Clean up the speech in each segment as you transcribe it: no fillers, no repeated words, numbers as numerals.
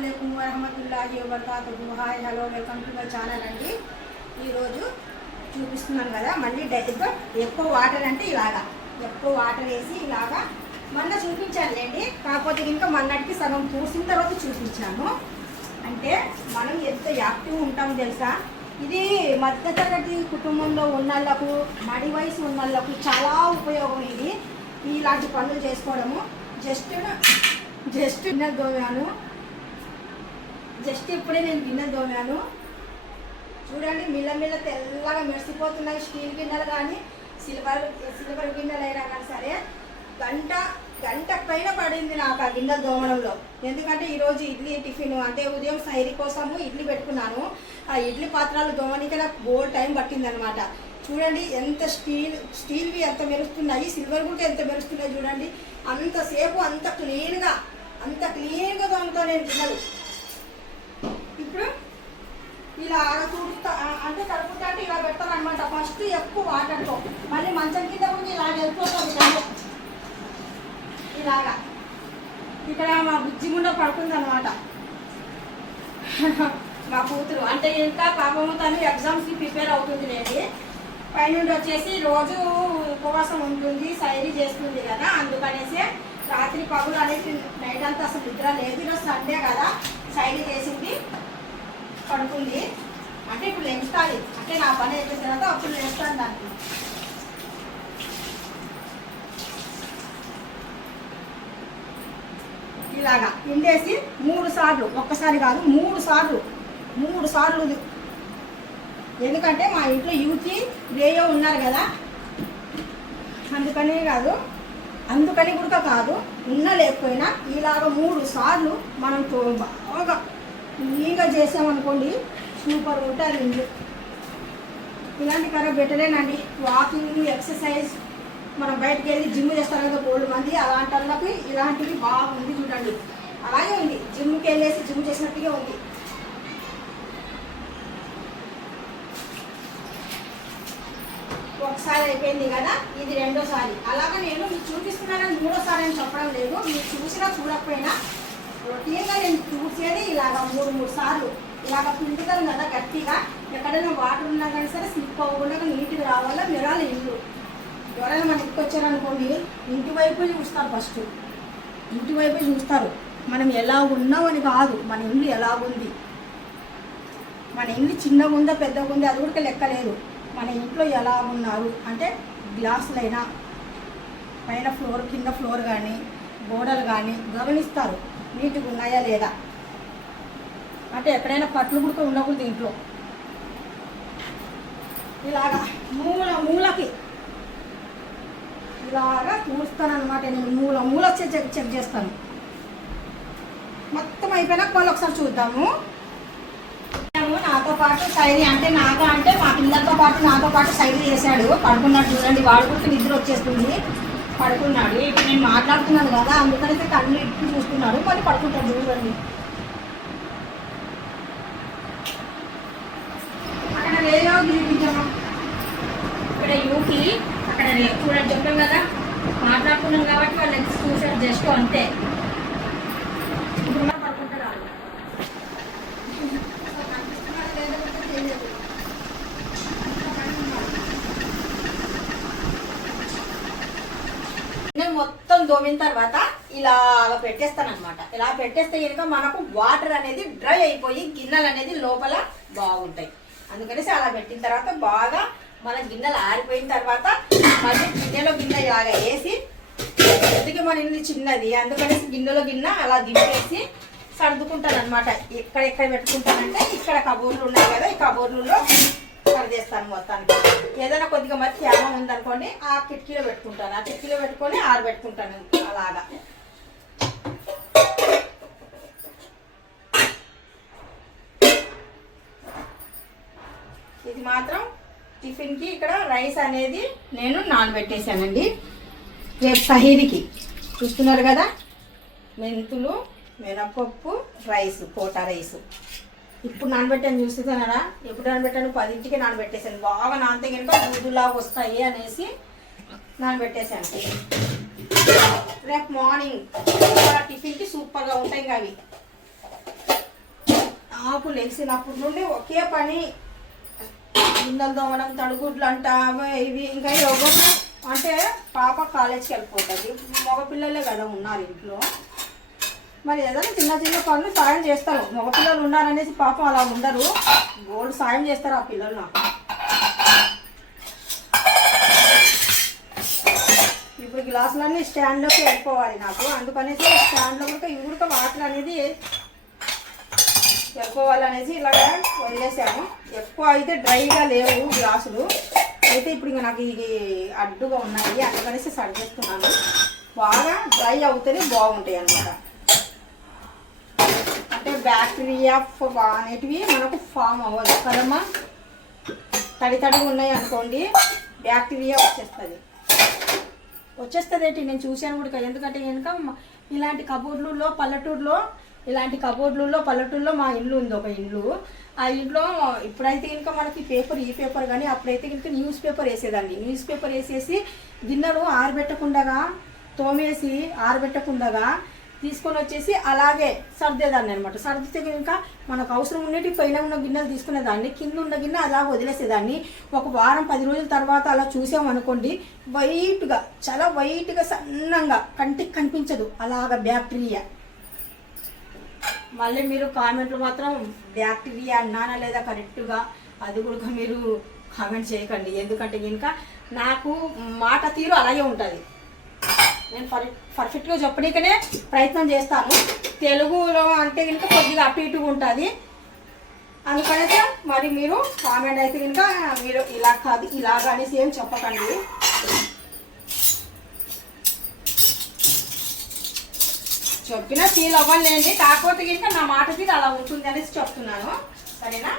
అస్సలాముఅలైకుం వరహమతుల్లాహి వబరకాతుహు. Hi hello welcome to my channel అండి. ఈరోజు చూపిస్తున్నాను కదా, మళ్ళీ డైరెక్ట్గా ఎక్కువ వాటర్ అంటే ఇలాగా ఎక్కువ వాటర్ వేసి ఇలాగా మొన్న చూపించానులేండి. కాకపోతే ఇంకా మొన్నటికి సగం పూసిన తర్వాత చూపించాను. అంటే మనం ఎంత యాక్టివ్ ఉంటామో తెలుసా. ఇది మధ్యతరగతి కుటుంబంలో ఉన్నళ్ళకు, మడి వయసు ఉన్నళ్ళకు చాలా ఉపయోగం. ఇది ఇలాంటి పనులు చేసుకోవడము. జస్ట్ గిన్నెలు దోమాను. ఇప్పుడే నేను గిన్నెలు దోమాను. చూడండి, మిల్ల తెల్లగా మెరిసిపోతున్నాయి. స్టీల్ గిన్నెలు కానీ సిల్వర్ గిన్నెలు అయినా కానీ సరే, గంట పైన పడింది నాకు ఆ గిన్నెలు దోమడంలో. ఎందుకంటే ఈరోజు ఇడ్లీ టిఫిన్ అంటే ఉదయం సైరీ కోసము ఇడ్లీ పెట్టుకున్నాను. ఆ ఇడ్లీ పాత్రలు దోమనికి నాకు బోల్ టైం పట్టిందనమాట. చూడండి ఎంత స్టీల్వి ఎంత మెరుస్తున్నాయి, సిల్వర్ కూడా ఎంత మెరుస్తున్నాయి. చూడండి అంతసేపు అంత క్లీన్గా దోమతో నేను గిన్నెలు. ఇప్పుడు ఇలా తుడుస్తా అంటే కలుపుతా అంటే ఇలా పెడతాను అనమాట. ఫస్ట్ ఎక్కువ వాటర్తో, మళ్ళీ మంచం కింద కూడా ఇలా వెళ్ళిపోతుంది కదా. ఇలాగా ఇక్కడ మా బుజ్జి గుండా పడుతుంది అనమాట. మా కూతురు అంటే ఇంకా పాపము తను ఎగ్జామ్స్కి ప్రిపేర్ అవుతుంది లేండి. పైనుండి వచ్చేసి రోజు ఉపవాసం ఉంటుంది, సైరీ చేస్తుంది కదా. అందుకనేసి రాత్రి పగులు అనేది నైట్ అంతా అసలు నిద్ర లేదు. ఈరోజు సండే కదా, సైరీ చేసింది, పడుకుంది. అంటే ఇప్పుడు లేస్తాది, అంటే నా పని అయిపోయిన తర్వాత అప్పుడు లేస్తాను దానికి. ఇలాగా పిండేసి 3 సార్లు, ఒక్కసారి కాదు 3 సార్లు. ఎందుకంటే మా ఇంట్లో యూతి రేయో ఉన్నారు కదా, అందుకని కూడా కాదు, ఉన్నా లేకపోయినా ఇలాగ 3 సార్లు మనం బాగా నీట్గా చేసామనుకోండి, సూపర్ ఉంటుంది ఇల్లు. ఇలాంటి కరెక్ట్ బెటరేనండి. వాకింగ్ ఎక్సర్సైజ్, మనం బయటకు వెళ్ళి జిమ్ చేస్తారు కదా బోల్డ్ మంది, అలాంటి వాళ్ళకి ఇలాంటివి బాగుంది. చూడండి అలాగే ఉంది, జిమ్కి వెళ్ళేసి జిమ్ చేసినట్టుగా ఉంది. ఒకసారి అయిపోయింది కదా, ఇది 2వ సారి. అలాగా నేను మీకు చూపిస్తున్నానని 3వ సారి అని చెప్పడం లేదు. మీరు చూసినా చూడకపోయినా రొటీన్గా నేను చూసేది ఇలాగ 3 సార్లు ఇలాగ పిండుతాను కదా గట్టిగా. ఎక్కడైనా వాటర్ ఉన్నా కానీ సరే స్లిప్ అవ్వకుండా నీట్గా రావాలా. మిరాలి ఇల్లు ఎవరైనా మన ఇంటికి వచ్చారనుకోండి, ఇంటి వైపు చూస్తారు. ఫస్ట్ ఇంటి వైపు చూస్తారు. మనం ఎలా ఉన్నామని కాదు, మన ఇల్లు ఎలాగుంది, మన ఇల్లు చిన్నగా ఉందా పెద్దగా ఉందా అది కూడా లెక్కలేదు. మన ఇంట్లో ఎలా ఉన్నారు అంటే గ్లాసులైనా పైన ఫ్లోర్ కింద ఫ్లోర్ కానీ గోడలు కానీ గమనిస్తారు, నీట్గా ఉన్నాయా లేదా. అంటే ఎక్కడైనా పట్లు కూడా ఉండకూడదు ఇంట్లో. ఇలాగా మూలకి ఇలాగా చూస్తాను అనమాట. నేను మూల చెక్ చేస్తాను. మొత్తం అయిపోయినాక వాళ్ళు ఒకసారి చూద్దాము. నాతో పాటు సైరీ అంటే మా పిల్లలతో పాటు నాతో పాటు సైరీ చేశాడు. పడుకున్నాడు చూడండి, వాడు కూడా నిద్ర వచ్చేస్తుంది, పడుకున్నాడు. ఇప్పుడు నేను మాట్లాడుతున్నాను కదా, అందుకనైతే కళ్ళు ఇట్టు చూస్తున్నాడు, మళ్ళీ పడుకుంటాడు. చూడండి అక్కడ రేయో చూపించాము, ఇక్కడ యూకి అక్కడ చూడండి. చెప్పాం కదా మాట్లాడుతున్నాం కాబట్టి వాళ్ళు చూసారు జస్ట్ అంతే. ఇప్పుడు పడుకుంటారు వాళ్ళు. నేను మొత్తం దోమిన తర్వాత ఇలా పెట్టేస్తాను అనమాట. ఇలా పెట్టేస్తే కనుక మనకు వాటర్ అనేది డ్రై అయిపోయి గిన్నెలు అనేది లోపల బాగుంటాయి. అందుకనేసి అలా పెట్టిన తర్వాత బాగా మన గిన్నెలు ఆరిపోయిన తర్వాత మళ్ళీ గిన్నెలో గిన్నె ఇలాగా వేసి, ఎందుకు మన ఇల్లు చిన్నది అందుకనేసి గిన్నెలో గిన్నె అలా దింపేసి సర్దుకుంటాను అనమాట. ఎక్కడ పెట్టుకుంటానంటే ఇక్కడ కబోర్లు ఉన్నాయి కదా, ఈ కబోర్లలో సర్దేస్తాను మొత్తానికి. ఏదైనా కొద్దిగా మరి తేమ ఉందనుకోండి ఆ కిటికీలో పెట్టుకుంటాను, ఆ కిటికీలో పెట్టుకొని ఆరబెట్టుకుంటాను. అలాగా ఇది మాత్రం టిఫిన్కి ఇక్కడ రైస్ అనేది నేను నానబెట్టేసానండి. రేపు సహీరికి చూస్తున్నారు కదా, మెంతులు, మినపప్పు, రైస్, కోటా రైస్. ఇప్పుడు నానబెట్టాను చూస్తున్నారా, ఎప్పుడు నానబెట్టాను 10ంటికి నానబెట్టేసాను. బాగా నానితే కనుక దూదులాగా వస్తాయి అనేసి నానబెట్టేసాను. రేపు మార్నింగ్ టిఫిన్కి సూపర్గా ఉంటాయి. అవి నాకు లేచినప్పటి నుండి ఒకే పని, గిన్నెలు తోమడం, తడుగుడ్లు అంట ఇవి. ఇంకా ఎవరు అంటే పాప కాలేజ్కి వెళ్ళిపోతుంది, మగపిల్లలే కదా ఉన్నారు ఇంట్లో. మరి ఏదైనా చిన్న చిన్న పనులు సాయం చేస్తారు. మగపిల్లలు ఉన్నారనేసి పాపం అలా ఉండరు, గోల్డ్ సాయం చేస్తారు ఆ పిల్లలు నాకు. ఇప్పుడు గ్లాసులన్నీ స్టాండ్లోకి వెళ్ళిపోవాలి నాకు, అందుకనేసి స్టాండ్లో కూడా ఇవి కూడా వాటర్ అనేది వెళ్ళిపోవాలనేసి ఇలాగా వదిలేసాను. ఎక్కువ అయితే డ్రైగా లేవు గ్లాసులు అయితే, ఇప్పుడు ఇంకా నాకు ఇది అడ్డుగా ఉన్నాయి, అందుకనేసి సరిచేస్తున్నాను. బాగా డ్రై అవుతేనే బాగుంటాయి అన్నమాట. అంటే బ్యాక్టీరియా అనేటివి మనకు ఫామ్ అవ్వదు కదమ్మా. తడిగా ఉన్నాయి అనుకోండి, బ్యాక్టీరియా వచ్చేస్తుంది ఏంటి. నేను చూశాను కూడా, ఎందుకంటే కనుక ఇలాంటి కబోర్డులలో పల్లెటూరులో మా ఇల్లు ఉంది, ఒక ఇల్లు. ఆ ఇంట్లో ఇప్పుడైతే కనుక మనకి ఈ పేపర్ కానీ అప్పుడైతే కనుక న్యూస్ పేపర్ వేసేదాన్ని. న్యూస్ పేపర్ వేసేసి గిన్నెలు తోమేసి ఆరబెట్టకుండా తీసుకొని వచ్చేసి అలాగే సర్దేదాన్ని అనమాట. సర్దితే కనుక మనకు అవసరం ఉన్నట్టు పైన ఉన్న గిన్నెలు తీసుకునేదాన్ని, కింద ఉన్న గిన్నె అలా వదిలేసేదాన్ని. ఒక వారం 10 రోజుల తర్వాత అలా చూసామనుకోండి, చాలా వైట్గా సన్నంగా కంటికి కనిపించదు అలాగ బ్యాక్టీరియా. మళ్ళీ మీరు కామెంట్లు మాత్రం బ్యాక్టీరియా అన్నానా లేదా కరెక్ట్గా, అది కూడా మీరు కామెంట్ చేయకండి. ఎందుకంటే కనుక నాకు మాట తీరు అలాగే ఉంటుంది. నేను పర్ఫెక్ట్గా చెప్పడానికనే ప్రయత్నం చేస్తాను. తెలుగులో అంటే కనుక కొద్దిగా అటు ఇటుగా ఉంటుంది, అందుకనేసి మరి మీరు కామెంట్ అయితే కనుక మీరు ఇలా కాదు ఇలాగ అనేసి ఏం చెప్పకండి. చెప్పినా ఫీల్ అవ్వలేండి, కాకపోతే కనుక నా మాట తీరు అలా ఉంటుంది అనేసి చెప్తున్నాను, సరేనా.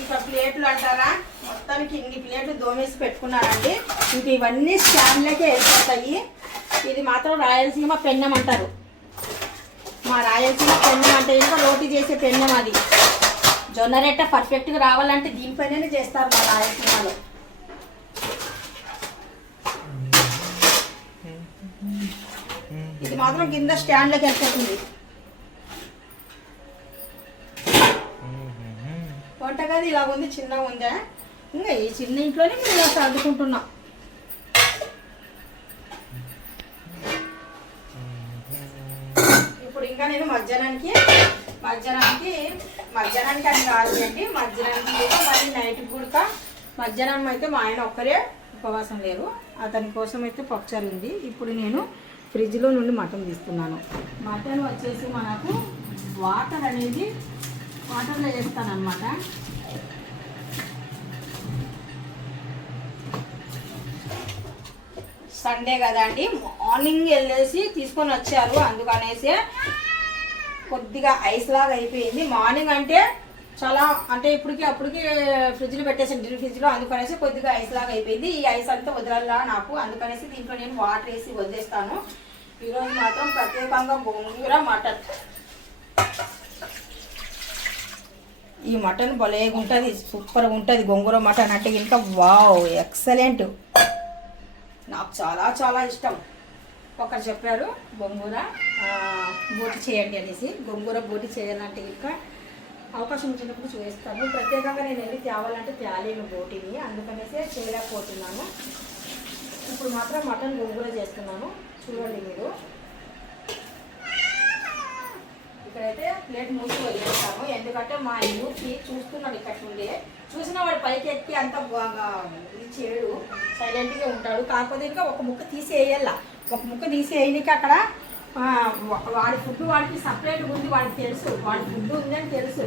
ఇంకా ప్లేట్లు అంటారా, మొత్తానికి ఇన్ని ప్లేట్లు దోమేసి పెట్టుకున్నానండి. ఇంక ఇవన్నీ స్టాండ్లకే వెళ్ళిపోతాయి. ఇది మాత్రం రాయలసీమ పెన్నం అంటారు. మా రాయలసీమ పెన్నం అంటే ఇంకా రోటీ చేసే పెన్నం అది. జొన్న రెట్ట పర్ఫెక్ట్గా రావాలంటే దీనిపైనే చేస్తారు మా రాయలసీమలో. ఇది మాత్రం కింద స్టాండ్లోకి వెళ్ళిపోతుంది. వంటగది ఇలా ఉంది, చిన్నగా ఉందా. ఇంకా ఈ చిన్న ఇంట్లోనే మేము ఇలా సర్దుకుంటున్నాం. ఇప్పుడు ఇంకా నేను మధ్యాహ్నానికి అని కాదండి, మధ్యాహ్నానికి మళ్ళీ నైట్ కూడా. మధ్యాహ్నం అయితే మా ఆయన ఒక్కరే ఉపవాసం లేరు, అతని కోసం అయితే పప్పుచారు ఉంది. ఇప్పుడు నేను ఫ్రిడ్జ్లో నుండి మటన్ తీస్తున్నాను. మటన్ వచ్చేసి మనకు వాటర్లో వేస్తాను అనమాట. సండే కదా అండి, మార్నింగ్ వెళ్ళేసి తీసుకొని వచ్చారు, అందుకనేసి కొద్దిగా ఐస్ లాగా అయిపోయింది. మార్నింగ్ అంటే చాలా అంటే అప్పటికి ఫ్రిడ్జ్లో పెట్టేసాను, డ్రిల్ ఫ్రిడ్జ్లో, అందుకనేసి కొద్దిగా ఐస్ లాగా అయిపోయింది. ఈ ఐస్ అంతా వదలాలా నాకు, అందుకనేసి దీంట్లో నేను వాటర్ వేసి వదిలేస్తాను. ఈరోజు మాత్రం ప్రత్యేకంగా గోంగూర మటన్. ఈ మటన్ భలేగా ఉంటుంది, సూపర్గా ఉంటుంది. గోంగూర మటన్ అంటే ఇంకా వావ్ ఎక్సలెంట్, నాకు చాలా చాలా ఇష్టం. ఒకరు చెప్పారు గోంగూర బోటి చేయండి అనేసి. గోంగూర బోటి చేయాలంటే ఇంకా అవకాశం వచ్చినప్పుడు చూపిస్తాను. ప్రత్యేకంగా నేను వెళ్ళి తేవాలంటే తేలేను బోటిని, అందుకనేసి చేయలేకపోతున్నాను. ఇప్పుడు మాత్రం మటన్ గోంగూర చేస్తున్నాను, చూడండి మీరు. ఇక్కడైతే ప్లేట్ మూసి వదిలేస్తాను, ఎందుకంటే మా యూకి చూస్తున్నాడు ఇక్కడ నుండి. చూసిన వాడు పైకి ఎక్కి అంత ఇది చేయడు, సైలెంట్గా ఉంటాడు. కాకపోతే ఇంకా ఒక ముక్క తీసేయాల, ఒక ముక్క తీసేయడానికి అక్కడ వాడి ఫుడ్ వాడికి సపరేట్గా ఉంది, వాడికి తెలుసు వాడి ఫుడ్ ఉందని తెలుసు.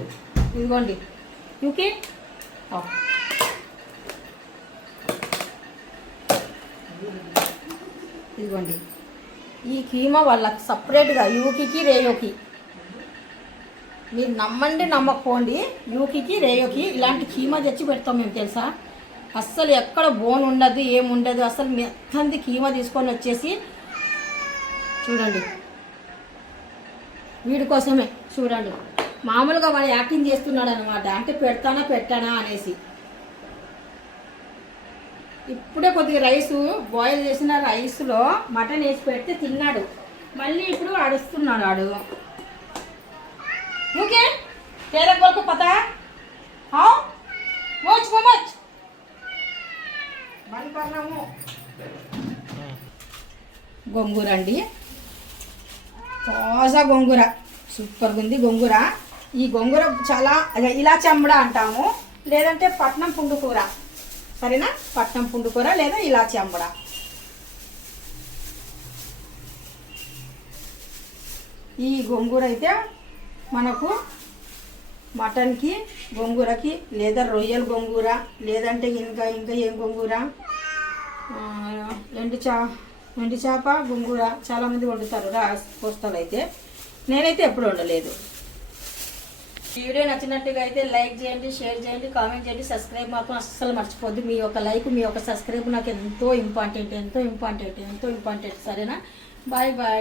ఇదిగోండి యూకి, ఇదిగోండి ఈ కీమా వాళ్ళకి సపరేట్గా యూకి రేయోకి. మీరు నమ్మండి నమ్మకపోండి, యూకి రేయోకి ఇలాంటి కీమా తెచ్చి పెడతాం మేము, తెలుసా. అస్సలు ఎక్కడ బోన్ ఉండదు, ఏముండదు, అసలు మెత్తంది కీమా తీసుకొని వచ్చేసి చూడండి. వీడి కోసమే చూడండి, మామూలుగా వాడు యాక్టింగ్ చేస్తున్నాడు అనమాట, అంటే పెట్టానా అనేసి. ఇప్పుడే కొద్దిగా రైసు బాయిల్ చేసిన రైస్లో మటన్ వేసి పెడితే తిన్నాడు, మళ్ళీ ఇప్పుడు అడుస్తున్నాడు. यू क्या तेरे बोल को पता है हाँ मोच मोच बंद करना हूँ గోంగూర అండి తాజా గోంగూర సూపర్గా ఉంది గోంగూర ఈ గోంగూర చాలా ఇలా చెంబడ అంటాము లేదంటే పట్నం పుండుకూర సరేనా పట్నం పుండుకూర లేదా ఇలా చెంబడ ఈ గోంగూర అయితే మనకు మటన్కి గోంగూరకి లేదా రొయ్యల గోంగూర లేదంటే ఇంకా ఏం గోంగూర ఎండు చేప గోంగూర చాలామంది వండుతారు పోస్తాలు అయితే నేనైతే ఎప్పుడు వండలేదు. ఈ వీడియో నచ్చినట్టుగా అయితే లైక్ చేయండి, షేర్ చేయండి, కామెంట్ చేయండి, సబ్స్క్రైబ్ మాత్రం అస్సలు మర్చిపోద్దు. మీ యొక్క లైక్ మీ యొక్క సబ్స్క్రైబ్ నాకు ఎంతో ఇంపార్టెంట్ సరేనా. Bye bye.